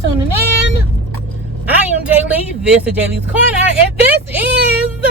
tuning in. I am JayLee. This is JLeesCorner, and this is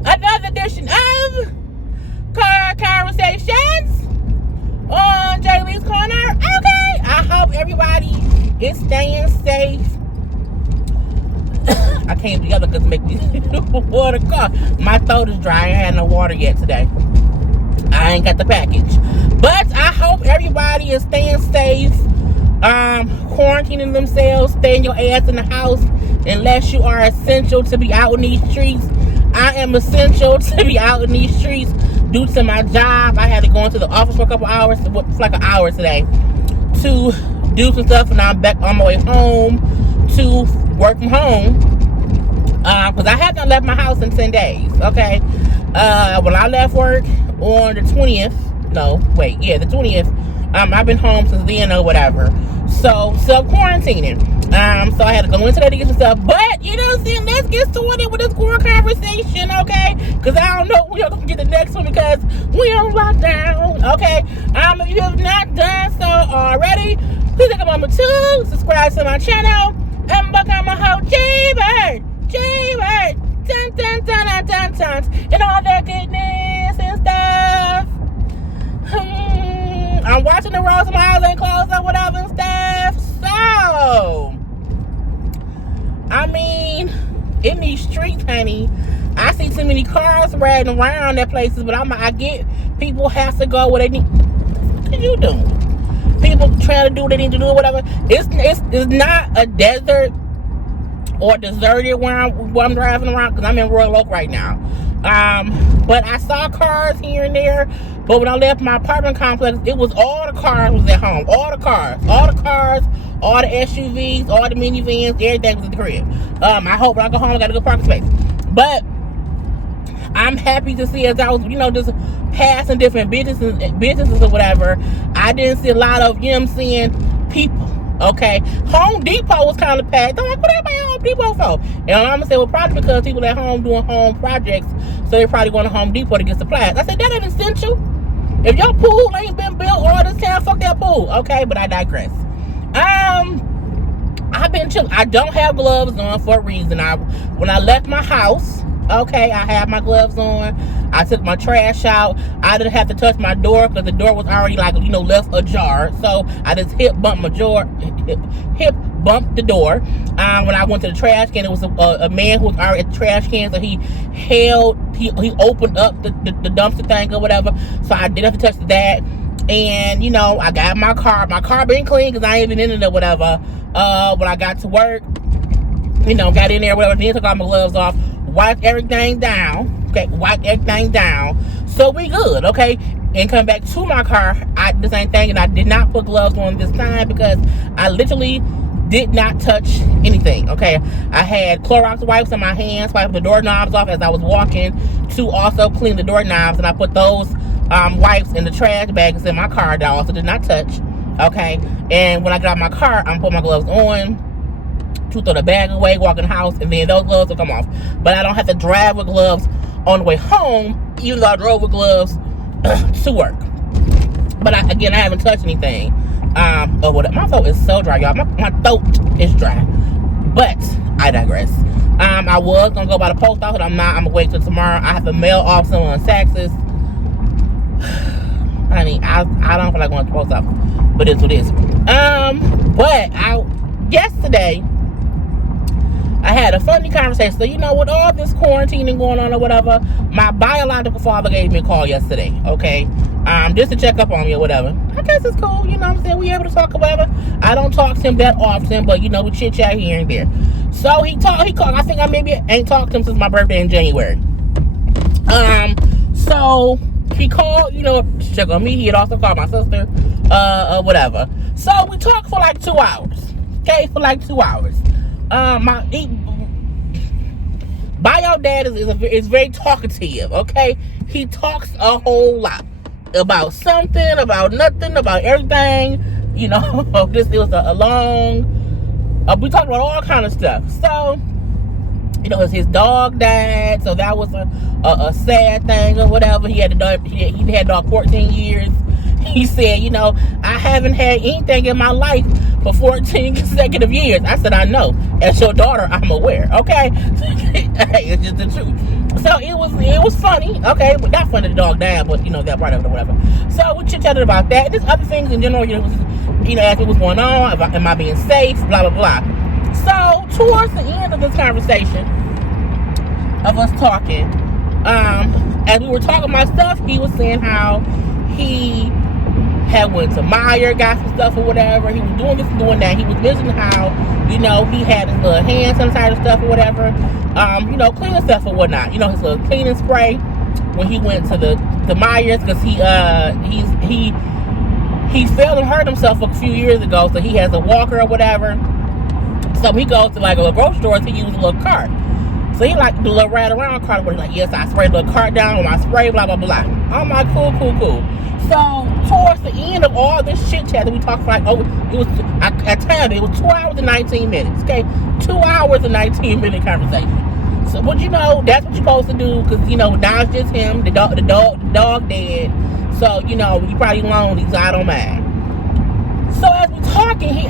another edition of Car Conversations on JLeesCorner. Okay, I hope everybody is staying safe. I came together because make me water cough. My throat is dry. I ain't had no water yet today. I ain't got the package. But I hope everybody is staying safe, quarantining themselves, staying your ass in the house unless you are essential to be out in these streets. I am essential to be out in these streets due to my job. I had to go into the office for a couple hours, for like an hour today, to do some stuff, and I'm back on my way home to work from home, because I haven't left my house in 10 days, okay? When I left work on the 20th, the 20th, I've been home since then or whatever, so self-quarantining, so I had to go into that to get some stuff, but, you know what I'm saying, let's get started with this core conversation, okay, because I don't know when you're going to get the next one, because we on lockdown, okay? If you have not done so already, please take a moment to subscribe to my channel, and become a whole JayBirds, dun dun dun dun dun dun, and all that goodness and stuff. I'm watching the roads, my eyes ain't closed or whatever and stuff. So, I mean, in these streets, honey, I see too many cars riding around at places, but I get people have to go where they need. What are you doing? People trying to do what they need to do or whatever. It's not a desert or deserted where I'm driving around, because I'm in Royal Oak right now. But I saw cars here and there, but when I left my apartment complex, it was all the cars was at home. All the cars, all the SUVs, all the minivans, everything was at the crib. I hope when I go home I got a good parking space. But I'm happy to see, as I was, just passing different businesses or whatever, I didn't see a lot of, people. Okay, Home Depot was kind of packed. I'm like, what everybody at Home Depot for? And I'm gonna say, well, probably because people at home doing home projects, so they probably going to Home Depot to get supplies. I said, that ain't essential. If your pool ain't been built all this time, fuck that pool. Okay, but I digress. I've been chilling. I don't have gloves on for a reason. When I left my house, okay, I had my gloves on. I took my trash out. I didn't have to touch my door because the door was already left ajar. So I just hip bumped the door. When I went to the trash can, it was a man who was already at the trash can, so he opened up the dumpster thing or whatever. So I didn't have to touch that. And I got my car. My car been clean because I ain't been in it or whatever. When I got to work, got in there, whatever, then took all my gloves off, wiped everything down, so we good, okay, and come back to my car, the same thing, and I did not put gloves on this time because I literally did not touch anything, okay. I had Clorox wipes in my hands, wiping the doorknobs off as I was walking to also clean the doorknobs, and I put those wipes in the trash bags in my car that I also did not touch, okay. And when I got out of my car, I'm putting my gloves on to throw the bag away, walk in the house, and then those gloves will come off. But I don't have to drive with gloves on the way home, even though I drove with gloves to work. But I haven't touched anything. My throat is so dry, y'all. My throat is dry. But I digress. I was gonna go by the post office. I'm not. I'm gonna wait till tomorrow. I have to mail off someone's taxes. Honey, I don't feel like going to the post office, but it's what it is. Yesterday, I had a funny conversation. So, with all this quarantining going on or whatever, my biological father gave me a call yesterday, okay? Just to check up on me or whatever. I guess it's cool, you know what I'm saying? We able to talk or whatever. I don't talk to him that often, but, we chit-chat here and there. So, he called. I think I maybe ain't talked to him since my birthday in January. So, he called, to check on me. He had also called my sister, whatever. So, we talked for like 2 hours. Okay, for like 2 hours. Bio dad is very talkative, okay? He talks a whole lot about something, about nothing, about everything. It was a long. We talked about all kind of stuff. So, his dog died, so that was a sad thing or whatever. He had a dog 14 years. He said, I haven't had anything in my life for 14 consecutive years. I said, I know. As your daughter, I'm aware. Okay? It's just the truth. So it was funny. Okay? But not funny the dog died, but that part of it or whatever. So we chit-chatted about that. There's other things in general, as it was going on, am I being safe, blah, blah, blah. So towards the end of this conversation of us talking, as we were talking about stuff, he was saying how he had went to Meijer, got some stuff or whatever. He was doing this and doing that. He was mentioning how, he had his little hand sanitizer stuff or whatever, cleaning stuff or whatnot. His little cleaning spray when he went to the Meijers, because he fell and hurt himself a few years ago, so he has a walker or whatever. So he goes to like a grocery store to use a little cart. So he like the little ride around cart where he's like, yes, I sprayed a little cart down with my spray, blah, blah, blah. I'm like, cool. So towards the end of all this chit chat that we talked for it was, at times, it was 2 hours and 19 minutes, okay? 2 hours and 19-minute conversation. So, but that's what you're supposed to do, because, now it's just him, the dog dead. So, he probably lonely, so I don't mind. So as we talking, he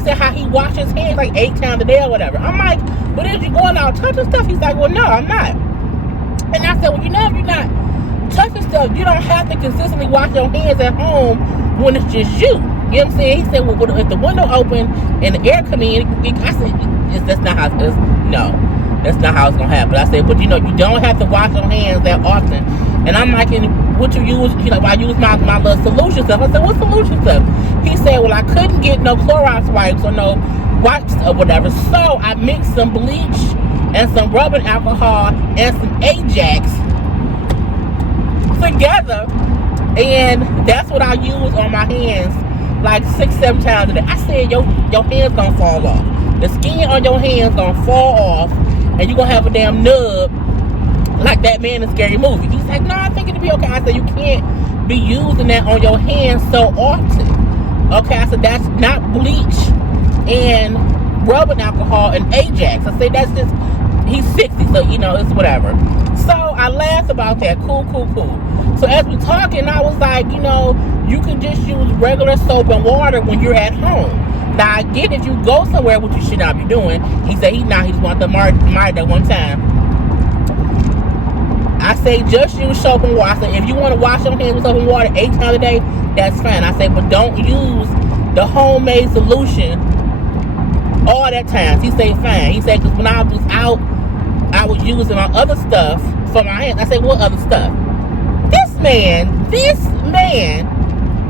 said how he washes his hands like 8 times a day or whatever. I'm like, but if you're going out touching stuff, he's like, well, no, I'm not. And I said, well, if you're not touching stuff, you don't have to consistently wash your hands at home when it's just you. You know what I'm saying? He said, well, if the window open and the air come in, I said, that's not how it's, no, that's not how it's going to happen. I said, but you don't have to wash your hands that often. And I'm like, what you use? I use my little solution stuff. I said, what solution stuff? He said, well, I couldn't get no Clorox wipes or no wipes or whatever. So I mixed some bleach and some rubbing alcohol and some Ajax together, and that's what I use on my hands like 6-7 times a day. I said, your hands gonna fall off. The skin on your hands gonna fall off, and you gonna have a damn nub like that man in Scary Movie. He's like, no, I think it'll be okay. I said, you can't be using that on your hands so often. Okay, I said, that's not bleach and rubbing alcohol and Ajax. I said, that's just, he's 60, so it's whatever. So I laughed about that. Cool. So as we talking, I was like, you can just use regular soap and water when you're at home. Now I get if you go somewhere, which you should not be doing. He said he just wanted to marry that one time. I say just use soap and water. I say if you want to wash your hands with soap and water 8 times a day, that's fine. I say, but don't use the homemade solution all that time. He said fine. He said because when I was out, I was using my other stuff for my hands. I said, what other stuff? This man,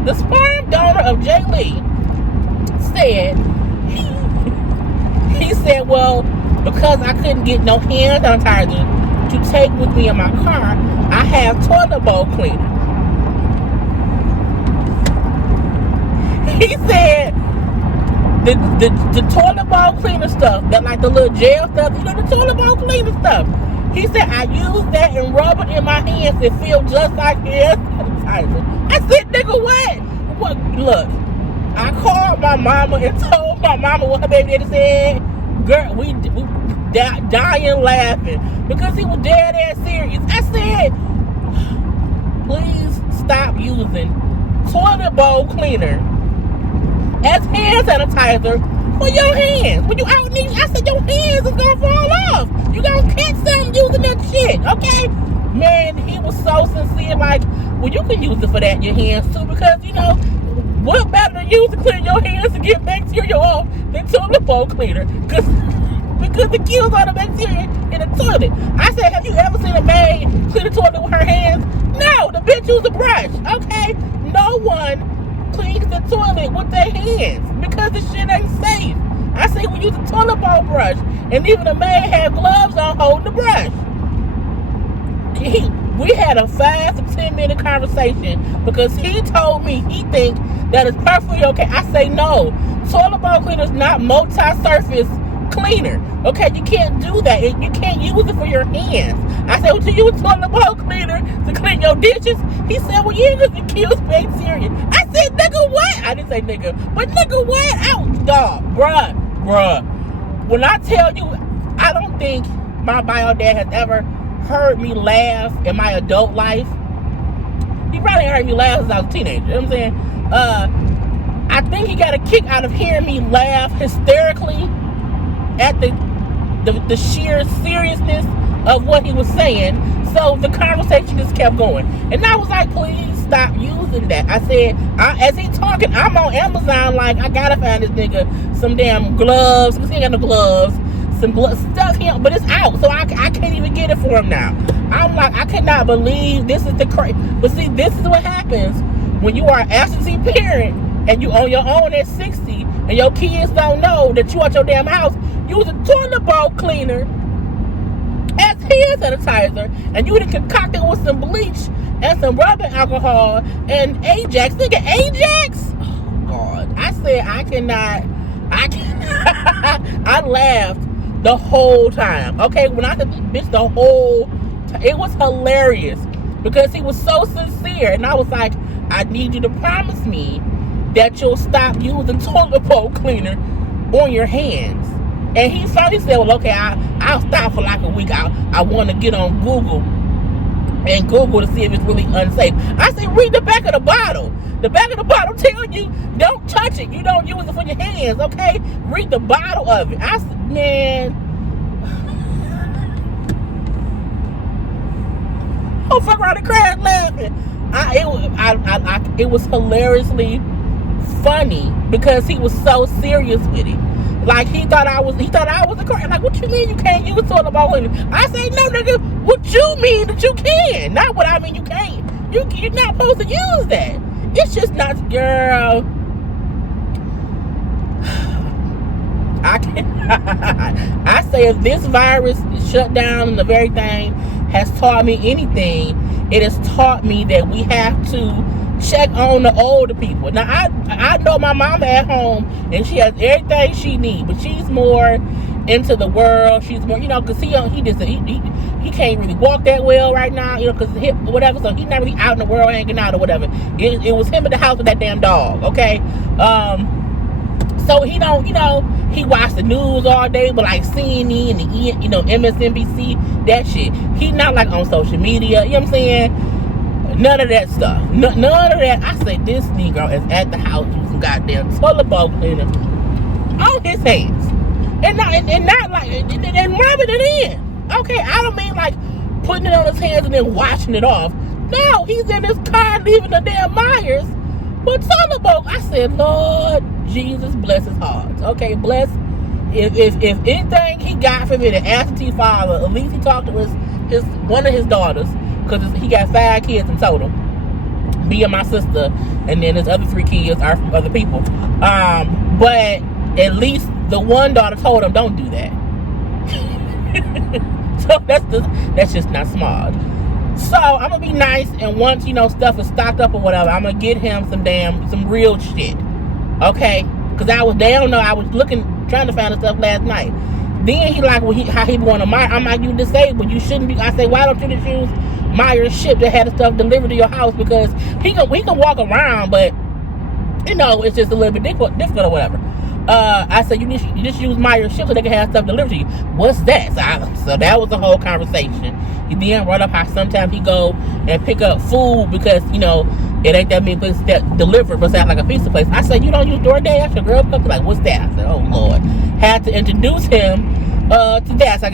the sperm donor of JayLee, said, he said, well, because I couldn't get no hand sanitizer to take with me in my car, I have toilet bowl cleaner. He said, the toilet bowl cleaner stuff, that like the little gel stuff, the toilet bowl cleaner stuff. He said, I use that and rub it in my hands. It feels just like hand sanitizer. I said, nigga, what? Look, I called my mama and told my mama what her baby daddy said. Girl, we dying laughing because he was dead ass serious. I said, please stop using toilet bowl cleaner as hand sanitizer for your hands. When you out in these, I said your hands is gonna fall off. You gonna catch something using that shit, okay? Man, he was so sincere, like, well, you can use it for that in your hands too, because what better to use to clean your hands to get bacteria off than toilet bowl cleaner? Because it kills all the bacteria in the toilet. I said, have you ever seen a maid clean the toilet with her hands? No, the bitch used a brush, okay? No one cleans the toilet with their hands because the shit ain't safe. I say we use a toilet bowl brush, and even the maid had gloves on holding the brush. We had a 5 to 10 minute conversation because he told me he think that is perfectly okay. I say no, toilet bowl cleaner is not multi-surface cleaner. Okay, you can't do that. You can't use it for your hands. I said, well, you use toilet bowl cleaner to clean your dishes? He said, well, yeah, because it kills bacteria. I said, nigga, what? I didn't say nigga, but nigga, what? Dog, bruh. When I tell you, I don't think my bio dad has ever heard me laugh in my adult life. He probably heard me laugh since I was a teenager. You know what I'm saying? I think he got a kick out of hearing me laugh hysterically at the sheer seriousness of what he was saying. So the conversation just kept going. And I was like, please stop using that. I said, as he talking, I'm on Amazon like, I gotta find this nigga some damn gloves, because he ain't got no gloves, some stuff here, but it's out. So I can't even get it for him now. I'm like, I cannot believe this is the crazy. But see, this is what happens when you are an absentee parent and you on your own at 60 and your kids don't know that you at your damn house use a toilet bowl cleaner as hand sanitizer, and you done concocted with some bleach and some rubbing alcohol and Ajax. Nigga, Ajax? Oh, God. I said, I cannot. I laughed the whole time. Okay, when I said, bitch, the whole time. It was hilarious because he was so sincere. And I was like, I need you to promise me that you'll stop using toilet bowl cleaner on your hands. And he finally said, well, okay, I'll stop for like a week. I want to get on Google and Google to see if it's really unsafe. I said, read the back of the bottle. The back of the bottle tell you, don't touch it. You don't use it for your hands, okay? Read the bottle of it. I said, man. Oh, fuck around and crash laughing. It was hilariously funny because he was so serious with it. Like he thought I was a crack. Like, what you mean you can't use toilet bowl cleaner? I say, no, nigga, what you mean that you can? Not what I mean you can't. You're not supposed to use that. It's just not, girl. I can't. I say if this virus shut down and the very thing has taught me anything, it has taught me that we have to check on the older people. Now I know my mama at home and she has everything she needs, but she's more into the world. She's more, because he can't really walk that well right now, because his hip or whatever. So he's not really out in the world hanging out or whatever. It was him in the house with that damn dog. Okay, so he don't, he watched the news all day, but like CNN and the MSNBC, that shit. He not like on social media. You know what I'm saying? None of that stuff. None of that. I say this Negro is at the house using goddamn toilet bowl cleaner on his hands, and not like and rubbing it in. Okay, I don't mean like putting it on his hands and then washing it off. No, he's in his car leaving the damn Myers with toilet bowl. I said, Lord Jesus, bless his heart. Okay, bless. If anything he got from it, an absentee father, at least he talked to his one of his daughters. Because he got 5 kids in total. Me and my sister. And then his other 3 kids are from other people. But at least the one daughter told him, don't do that. So that's just not smart. So I'm going to be nice. And once, stuff is stocked up or whatever, I'm going to get him some real shit. Okay? Because I was trying to find the stuff last night. Then he like, how he going to Meyer. I'm like, you disabled. You shouldn't be. I say, why don't you just use Meyer's ship that had the stuff delivered to your house? Because he can walk around, but it's just a little bit difficult or whatever. I said, you just use Meyer's ship so they can have stuff delivered to you. What's that? So that was the whole conversation. He then brought up how sometimes he go and pick up food because it ain't that many places that deliver, but sound like a pizza place. I said, you don't use DoorDash? Your girl comes like, what's that? I said, oh Lord. Had to introduce him to that. So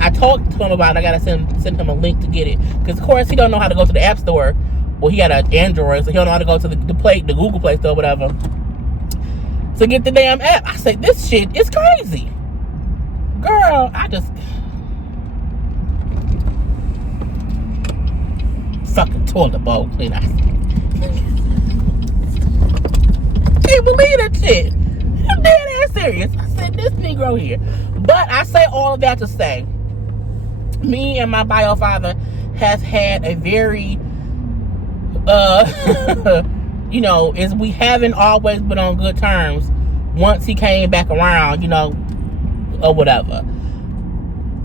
I talked to him about it. I gotta send him a link to get it. Because of course he don't know how to go to the App Store. Well, he got an Android, so he don't know how to go to the Google Play Store, whatever, to get the damn app. I said, this shit is crazy. Girl, I just fucking toilet bowl cleaner. Can't believe that shit. I'm dead ass serious. I said, this Negro here. But I say all of that to say, me and my bio father has had a very, is we haven't always been on good terms once he came back around, or whatever.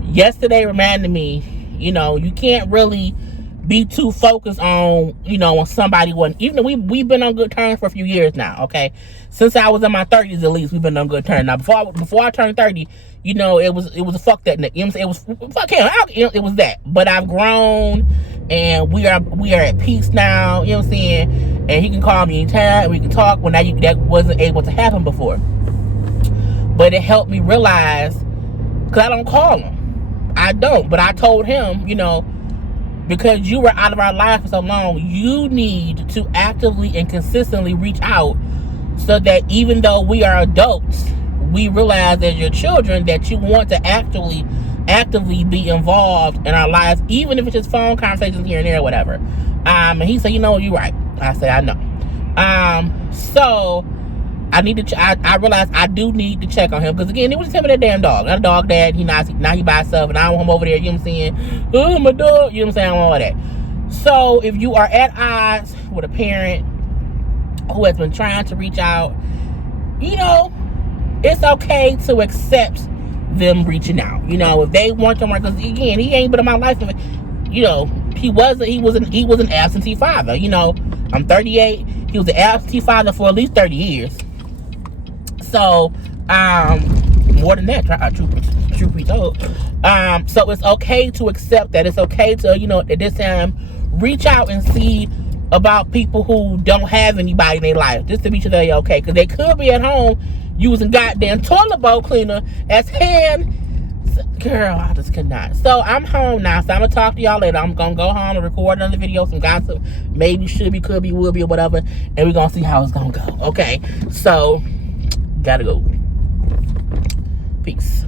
Yesterday reminded me, you can't really be too focused on, you know, when somebody wasn't. Even though we've been on good terms for a few years now, okay? Since I was in my 30s, at least, we've been on good terms. Now, before I turned 30, you know, it was a fuck that nigga. You know what I'm saying? It was fuck him. It was that. But I've grown, and we are at peace now. You know what I'm saying? And he can call me anytime. We can talk when that wasn't able to happen before. But it helped me realize, because I don't call him. I don't. But I told him, you know, because you were out of our life for so long, you need to actively and consistently reach out, so that even though we are adults, we realize as your children that you want to actively be involved in our lives, even if it's just phone conversations here and there or whatever. And he said, you know, you're right. I said, I know. So I need to. I realized I do need to check on him, because again, it was him and that damn dog. Not a dog dad. Now he by himself, and I don't want him over there. You know what I'm saying? Oh, my dog. You know what I'm saying? I don't want all that. So if you are at odds with a parent who has been trying to reach out, you know, it's okay to accept them reaching out. You know, if they want to work, because again, he ain't been in my life. You know, he was an absentee father. You know, I'm 38. He was an absentee father for at least 30 years. So, more than that, truth be told. So it's okay to accept that. It's okay to, you know, at this time, reach out and see about people who don't have anybody in their life, just to be sure they're okay. Because they could be at home using goddamn toilet bowl cleaner as hand. Girl, I just could not. So I'm home now. So I'm going to talk to y'all later. I'm going to go home and record another video, some gossip. Maybe, should be, could be, will be, or whatever. And we're going to see how it's going to go. Okay. So, gotta go. Peace.